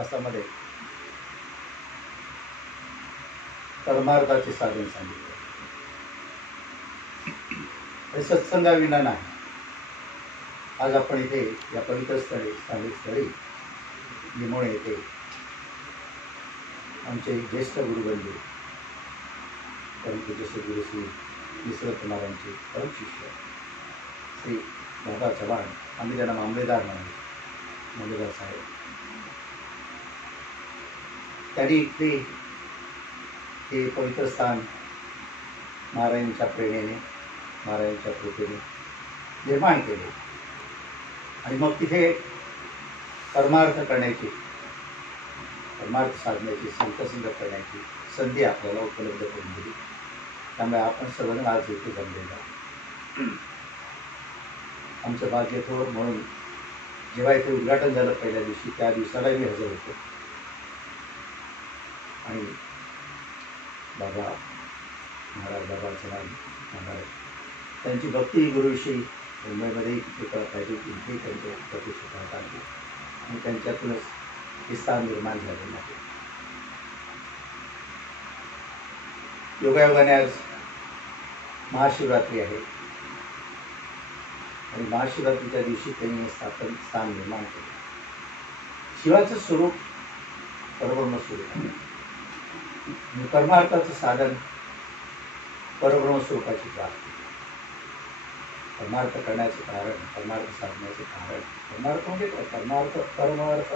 तासामध्ये परमार्थाचे साधन सांगितले. हे सत्संगाविना नाही. आज आपण इथे या पवित्र स्थळी स्थानिक स्थळी लिमोणे येथे आमचे ज्येष्ठ गुरुबंधू परमपूज्य सद्गुरू श्री विश्वनाथ महाराजांचे परमशिष्य श्री बाबा चव्हाण, आम्ही त्यांना मामलेदार म्हणाले, मामलेदार साहेब, त्यांनी इथले हे पवित्र स्थान महाराजांच्या प्रेरणेने, महाराजांच्या कृपेने निर्माण केले. आणि मग तिथे परमार्थ करण्याची, परमार्थ साधण्याची, संतसंग करण्याची संधी आपल्याला उपलब्ध करून दिली. त्यामुळे आपण सर्वजण आज इथे जमलेलो आहोत. आमचं भाग्य थोर म्हणून जेव्हा इथे उद्घाटन झालं पहिल्या दिवशी, त्या दिवसाला मी हजर होतो. आणि बाबा महाराज, बाबा चव्हाण महाराज, त्यांची भक्ती गुरुविषयी मुंबईमध्येही तिथे कळत पाहिजे, तिथे त्यांच्या प्रतिष्ठा आली आणि त्यांच्यातूनच हे स्थान निर्माण झालेलं आहे. योगायोगाने आज महाशिवरात्री आहे आणि महाशिवरात्रीच्या दिवशी त्यांनी हे स्थान निर्माण केले. शिवाचं स्वरूप परब्रह्म स्वरूप आहे. परमार्थाचं साधन परब्रह्म स्वरूपाची प्राप्ती. परमार्थ करण्याचं कारण, परमार्थ साधण्याचं कारण, परमार्थ म्हणजे काय? परमार्थ, परमार्थ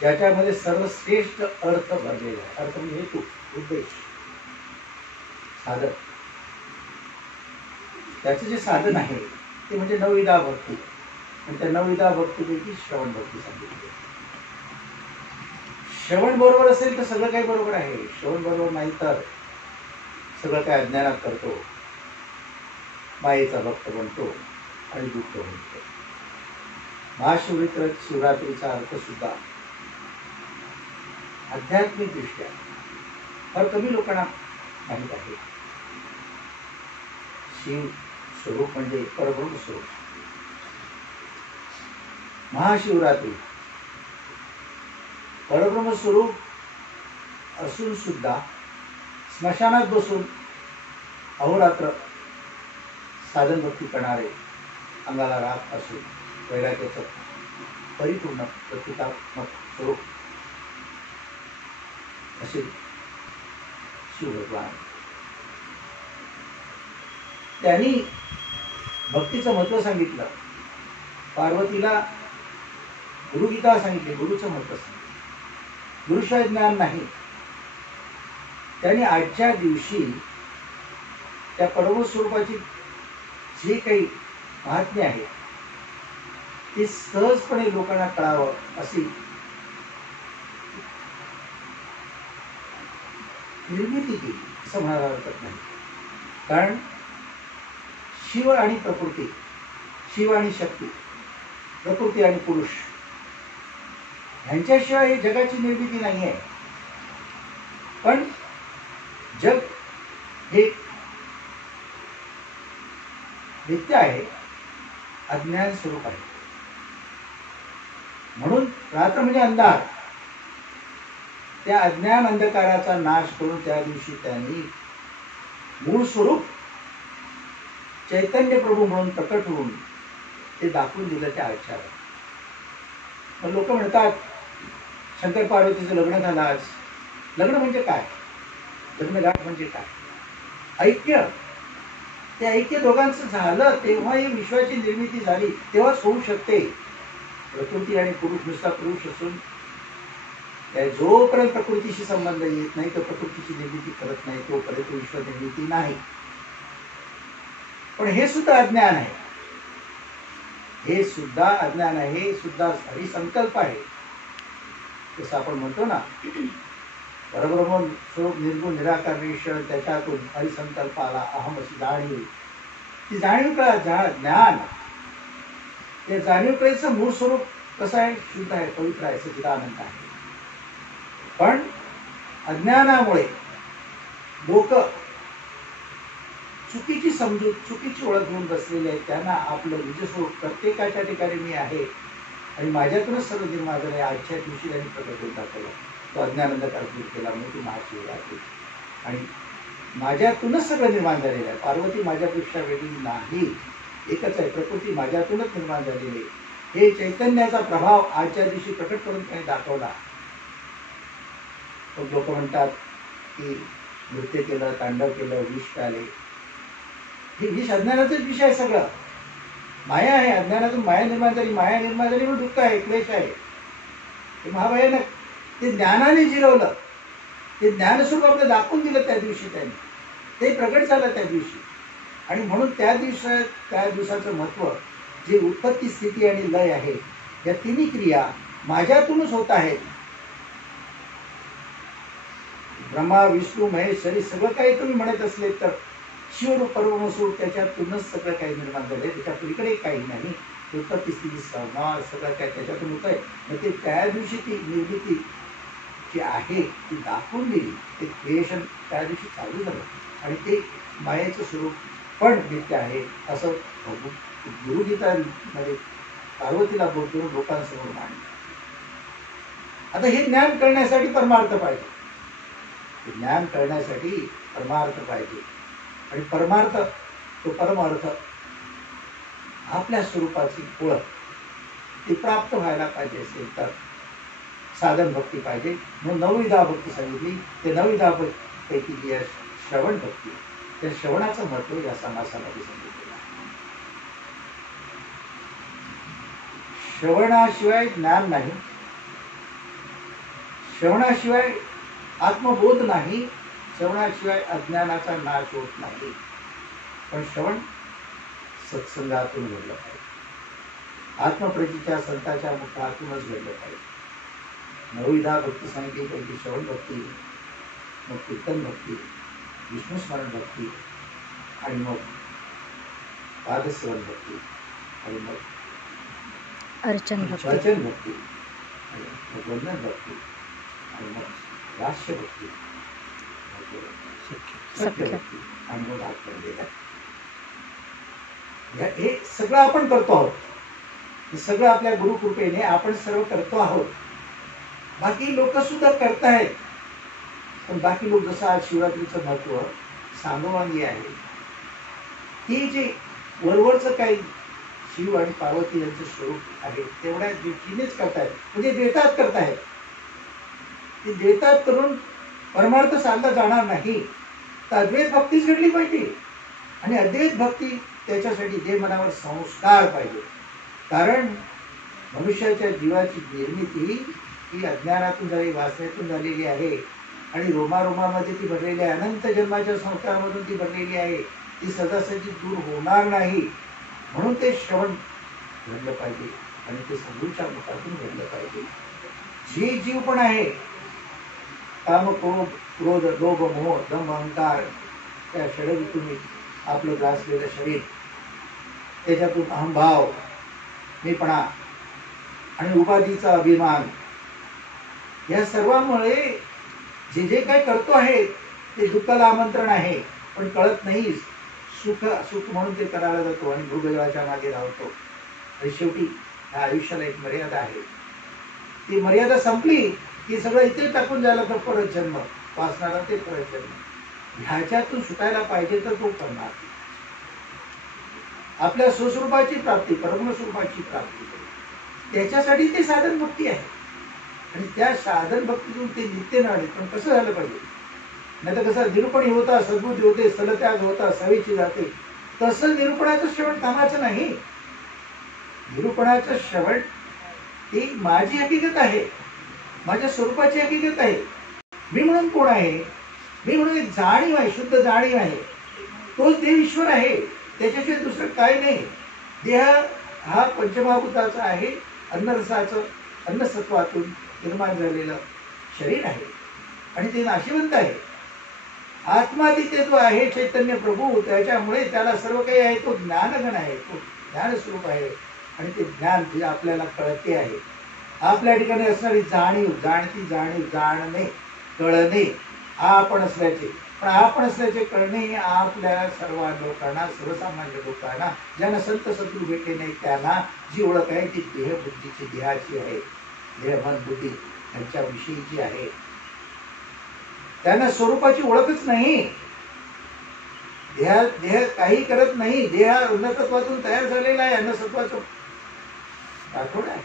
ज्याच्यामध्ये सर्वश्रेष्ठ अर्थ भरलेला आहे. अर्थ म्हणजे हेतू, उद्देश, साधन. त्याचं जे साधन आहे ते म्हणजे नवविधा भक्ती. आणि त्या नवविधा भक्तीपैकी श्रवण भक्ती सांगितली. श्रवण बरोबर असेल तर सगळं काही बरोबर आहे. श्रवण बरोबर नाही तर सगळं काही अज्ञानात करतो, मायेचा भक्त बनतो आणि दुःख बनतो. महाशिवरात्रीचा अर्थ सुद्धा आध्यात्मिक दृष्ट्या फार कमी लोकांना माहीत आहे. शिव स्वरूप म्हणजे परब्रह्म स्वरूप. महाशिवरात्री परब्रह्म स्वरूप असून सुद्धा स्मशानात बसून अहोरात्र साधन भक्ती करणारे, अंगाला राग असून वैराग्याचं परिपूर्ण प्रतिकात्मक स्वरूप असे शिवभगवान. त्यांनी भक्तीचं महत्व सांगितलं. पार्वतीला गुरुगीता सांगितली, गुरुचं महत्व सांगितलं. गुरुशिवाय ज्ञान नाही. त्यांनी आजच्या दिवशी त्या परम स्वरूपाची जे काही महात्म्य आहे ते सहजपणे लोकांना कळावं अशी निर्मिती केली असं म्हणायला हरकत नाही. कारण शिव आणि प्रकृती, शिव आणि शक्ती, प्रकृती आणि पुरुष ह्यांच्याशिवाय हे जगाची निर्मिती नाही आहे. पण जग हे नित्य आहे, अज्ञान स्वरूप आहे. म्हणून रात्र म्हणजे अंधार. त्या अज्ञान अंधकाराचा नाश करून त्या दिवशी त्यांनी मूळ स्वरूप चैतन्य प्रभू म्हणून प्रकट होऊन ते दाखवून दिलं त्या आचार्याला. मग लोक म्हणतात शंकर पार्वतीचं लग्न झालं आज. लग्न म्हणजे काय? लग्नगाठ म्हणजे काय? ऐक्य. ते ऐक्य दोघांचं झालं तेव्हा ही विश्वाची निर्मिती झाली, तेव्हाच होऊ शकते. प्रकृती आणि पुरुष नुसता पुरुष असून जोपर्यंत प्रकृतीशी संबंध येत नाही, तर प्रकृतीची निर्मिती करत नाही, तोपर्यंत विश्व निर्मिती नाही. पण हे सुद्धा अज्ञान आहे. हे सुद्धा अज्ञान आहे. हे सुद्धा हरिसंकल्प आहे. जसं आपण म्हणतो ना, परब्रह्म स्वरूप निर्गुण निराकार ईश्वर, त्याच्यातून हरिसंकल्प आला, अहम अशी जाणीव. ती जाणीव का ज्ञान, त्या जाणीव कळेचं मूळ स्वरूप कसं आहे? शुद्ध आहे, पवित्र आहे, सच्चिदानंद आहे. पण अज्ञानामुळे लोक चुकीची समजूत, चुकीची ओळख घेऊन बसलेले आहेत. त्यांना आपलं निजस्वरूप प्रत्येकाच्या ठिकाणी मी आहे आणि माझ्यातूनच सर्व निर्माण झाले. आजच्या दिवशी त्यांनी प्रकट करून दाखवला, तो अज्ञानंधकार दूर केला म्हणून ती महाशिवरात्री. आणि माझ्यातूनच सगळं निर्माण झालेलं आहे. पार्वती माझ्यापेक्षा वेगळी नाही, एकच आहे. प्रकृती माझ्यातूनच निर्माण झालेली आहे. हे चैतन्याचा प्रभाव आजच्या दिवशी प्रकट करून त्याने दाखवला. लोक म्हणतात की नृत्य केलं, तांडव केलं, विष प्याले. हे विष अज्ञानाचंच विष आहे. सगळं माया आहे. अज्ञानातून माया निर्माण झाली. माया निर्माण झाली म्हणून दुःख आहे, क्लेश आहे. हे महाभयानक. ते ज्ञानाने जिरवलं. ते ज्ञानस्वरूप आपलं दाखवून दिलं त्या दिवशी त्यांनी. ते प्रकट झालं त्या दिवशी. आणि म्हणून त्या दिवसाचं महत्त्व जे उत्पत्ती, स्थिती आणि लय आहे, या तिन्ही क्रिया माझ्यातूनच होत आहेत. ब्रह्मा, विष्णू, महेश, शरीर सगळं काही तुम्ही म्हणत असले तर शिवरूप परमस्वरूप त्याच्यातूनच सगळं काही निर्माण झालंय. त्याच्या पलीकडे काही नाही. उत्पत्ती, स्थिती, संहार सगळं काय त्याच्यातून होत आहे. मग ते त्या दिवशी ती निर्मिती जी आहे ती दाखवून दिली. ते क्रिएशन त्या दिवशी चालू झालं. आणि ते मायेचं स्वरूप पण नित्य आहे असं गुरुगीतामध्ये पार्वतीला बोलून लोकांसमोर मांडलं. आता हे ज्ञान करण्यासाठी परमार्थ पाहिजे. ज्ञान करण्यासाठी परमार्थ पाहिजे. आणि परमार्थ तो परमार्थ आपल्या स्वरूपाची ओळख ती प्राप्त व्हायला पाहिजे असेल तर साधन भक्ती पाहिजे. म्हणून 9विधा भक्ती सांगितली. ते 9विधा पैकी जी आहे श्रवण भक्ती, त्या श्रवणाचं महत्व या समासामध्ये सांगितलेलं आहे. श्रवणाशिवाय ज्ञान नाही, श्रवणाशिवाय आत्मबोध नाही, श्रवणाशिवाय अज्ञानाचा नाश होत नाही. पण श्रवण सत्संगातून घडलं पाहिजे. आत्मप्रतीच्या संतांच्या मुखातूनच घडलं पाहिजे. 9विधा भक्ती सांगितली पैकी श्रवण भक्ती, मग कीर्तन भक्ती, विष्णू स्मरण भक्ती, आणि मग पादसेवन भक्ती, आणि मग अर्चन भक्ती, आणि मग वंदन भक्ती, आणि मग राष्ट्र भक्ती, सत्य भक्ती, आणि मग आत्मनिवेदन. हे सगळं आपण करतो आहोत. हे सगळं आपल्या गुरुकृपेने आपण सर्व करतो आहोत. बाकी लोक सुद्धा करतायत. पण बाकी लोक जसं आज शिवरात्रीचं महत्व सांगोवानी आहे, ही जे वरवरचं काही शिव आणि पार्वती यांचं स्वरूप आहे तेवढ्या दृष्टीनेच करतायत. म्हणजे देतात करतायत. ते देतात करून परमार्थ साधला जाणार नाही. तर अद्वैत भक्तीच घडली पाहिजे. आणि अद्वैत भक्ती त्याच्यासाठी जे मनावर संस्कार पाहिजे. कारण मनुष्याच्या जीवाची निर्मिती ही अज्ञानातून झाली, वासनेतून झालेली आहे. आणि रोमारोमामध्ये ती भरलेली आहे. अनंत जन्माच्या संस्कारामधून ती भरलेली आहे. ती सहजासहजी दूर होणार नाही. म्हणून ते श्रवण घडलं पाहिजे आणि ते सगळ्यांच्या मुखातून घडलं पाहिजे. जे जीव पण आहे, काम, क्रोध, लोभ, मोह, दंभ, अहंकार, त्या षडऋतूंनी आपलं ग्रासलेलं शरीर, त्याच्यातून अहंभाव, मीपणा आणि उपाधीचा अभिमान, या सर्वांमुळे जे जे काय करतो आहे ते दुःखाला आमंत्रण आहे. पण कळत नाही. सुख म्हणून ते करायला जातो आणि भूगर्भाच्या मागे राहतो. आणि शेवटी ह्या आयुष्याला एक मर्यादा आहे. ती मर्यादा संपली की सगळं इथे टाकून जायला तर परत जन्म वाचणारा ते परत जन्म. ह्याच्यातून सुटायला पाहिजे तर तो करणार. आपल्या स्वस्वरूपाची प्राप्ती, परमस्वरूपाची प्राप्ती, त्याच्यासाठी ते साधन भक्ती आहे. आणि त्या साधन भक्तीतून ते नित्य नाडे. पण कसं झालं पाहिजे? नाही तर कसं निरूपणी होता, सद्बुद्धी होते, सलत्याग होता, सवेची जाते. तसं निरूपणाचं श्रवण कामाचं नाही. निरूपणाचं श्रवण ही माझी हकीकत आहे, माझ्या स्वरूपाची हकीकत आहे. मी म्हणून कोण आहे? मी म्हणून एक जाणीव आहे, शुद्ध जाणीव आहे. तोच देव ईश्वर आहे. त्याच्याशिवाय दुसरं काय नाही. देह हा पंचमहाभूताचा आहे, अन्नरसाचं, अन्नसत्वातून निर्माण झालेलं शरीर आहे. आणि ते नाशिवंत आहे. आत्मा तिथे जो आहे चैतन्य प्रभू, त्याच्यामुळे त्याला सर्व काही आहे. तो ज्ञानगण आहे, तो ज्ञानस्वरूप आहे. आणि ते ज्ञान जे आपल्याला कळते आहे. आपल्या ठिकाणी असणारी जाणीव, जाणती जाणीव, जाणणे, कळणे, आपण असल्याचे पण आपण असल्याचे कळणे हे आपल्या सर्व लोकांना, सर्वसामान्य लोकांना, ज्यांना संत सद्गुरू भेटले नाही त्यांना जी ओळख आहे ती देहबुद्धीची, देहाची आहे. देह मन बुद्धी यांच्या विषयीची आहे. त्यांना स्वरूपाची ओळखच नाही. देह काही करत नाही. देह अन्नतत्वातून तयार झालेला आहे. अन्नसत्वाचं आठवण आहे.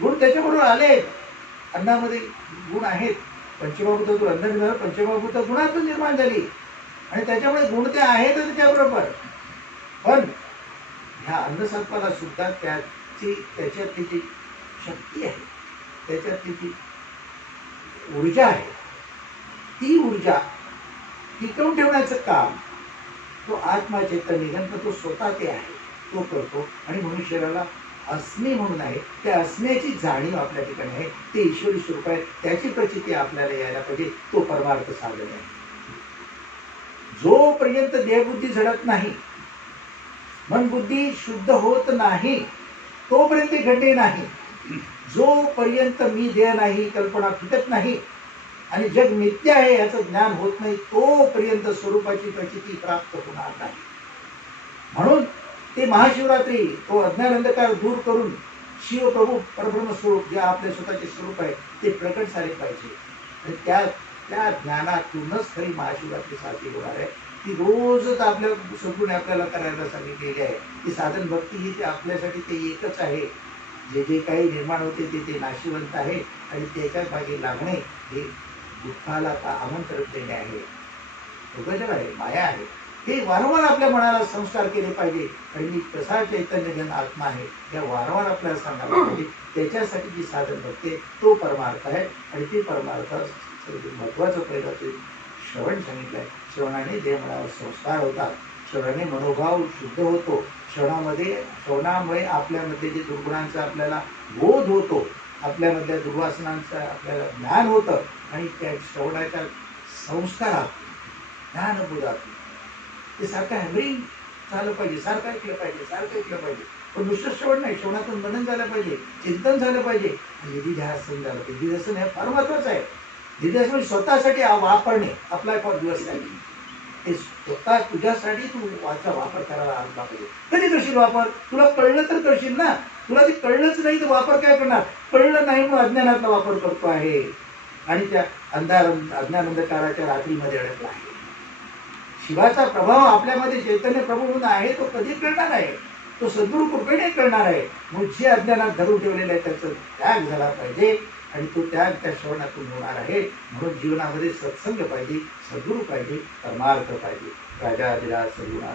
गुण त्याच्याबरोबर आले. अन्नामध्ये गुण आहेत. पंचमहाभूतातून अन्न निर्माण, पंचमहाभूत गुणातून निर्माण झाली आणि त्याच्यामुळे गुण ते आहेत त्याच्याबरोबर. पण ह्या अन्नसत्वाला सुद्धा त्याच्यातली जी शक्ती आहे, त्याच्यातली जी ऊर्जा आहे, ती ऊर्जा टिकवून ठेवण्याचं काम तो आत्मा चैतन्य गणपती तो स्वतः ते आहे, तो करतो. आणि मनुष्याला अस्मी म्हणून आहे, त्या अस्म्याची जाणीव आपल्या ठिकाणी आहे. ते ईश्वरी स्वरूप आहे. त्याची प्रचिती आपल्याला यायला पाहिजे. तो परमार्थ साधन आहे. जोपर्यंत देहबुद्धी झडत नाही, मन बुद्धी शुद्ध होत नाही, तोपर्यंत घडणे नाही. जोपर्यंत मी देह नाही, कल्पना फिटत नाही आणि जग मिथ्या आहे याचं ज्ञान होत नाही, तोपर्यंत स्वरूपाची प्रचिती प्राप्त होणार नाही. म्हणून ते महाशिवरात्री तो अज्ञान अंधकार दूर करून शिवप्रभू परब्रह्म स्वरूप जे आपले स्वतःचे स्वरूप आहे ते प्रकट झाले पाहिजे. आणि त्या ज्ञानातूनच खरी महाशिवरात्री साजरी होणार आहे. ती रोजच आपल्या सद्गुरूने आपल्याला करायला सांगितलेली आहे. ती साधन भक्ती ही ते आपल्यासाठी ते एकच आहे. जे जे काही निर्माण होते ते नाशिवंत आहे आणि त्याच्या मागे लागणे हे दुःखाला आमंत्रण देणे आहे, उगजन आहे, माया आहे. हे वारंवार आपल्या मनाला संस्कार केले पाहिजे. आणि मी कसा चैतन्य घन आत्मा आहे या वारंवार आपल्याला सांगायला पाहिजे. त्याच्यासाठी जी साधन भक्ती तो परमार्थ आहे. आणि ते परमार्थ महत्वाचं पहिलं ते श्रवण सांगितलंय. श्रवणाने देह मनावर संस्कार होतात. श्रवणाने मनोभाव शुद्ध होतो. श्रवणामुळे आपल्यामध्ये जे दुर्गुणांचा आपल्याला बोध होतो, आपल्यामधल्या दुर्वासनांचं आपल्याला ज्ञान होतं. आणि त्या श्रवणाच्या संस्कारात ज्ञानबोधात ते सारखं हॅमरिंग झालं पाहिजे. सारखं ऐकलं पाहिजे. पण नुसतं श्रवण नाही, श्रवणातून मनन झालं पाहिजे, चिंतन झालं पाहिजे, निधिध्यासन झालं पाहिजे. निधिध्यासन हे फार महत्वाचं आहे. निधिध्यासन म्हणजे स्वतःसाठी वापरणे. आपला एक दिवस आहे ते स्वतः तुझ्यासाठी तू वाचा वापर करायला आला पाहिजे. कधी करशील वापर? तुला कळलं तर करशील ना. तुला ते कळलंच नाही तर वापर काय करणार? कळलं नाही म्हणून अज्ञानातला वापर करतो आहे आणि त्या अज्ञान अंधकाराच्या रात्रीमध्ये अडकला आहे. शिवाचा प्रभाव आपल्यामध्ये चैतन्य प्रभू म्हणून आहे तो कधी कळणार आहे? तो सद्गुरू कृपेने कळणार आहे. म्हणून जे अज्ञानात धरून ठेवलेलं आहे त्याचा त्याग झाला पाहिजे आणि तो त्याग त्या श्रवणातून होणार आहे. म्हणून जीवनामध्ये सत्संग पाहिजे, सद्गुरू पाहिजे, परमार्थ पाहिजे. राजा सद्गुणा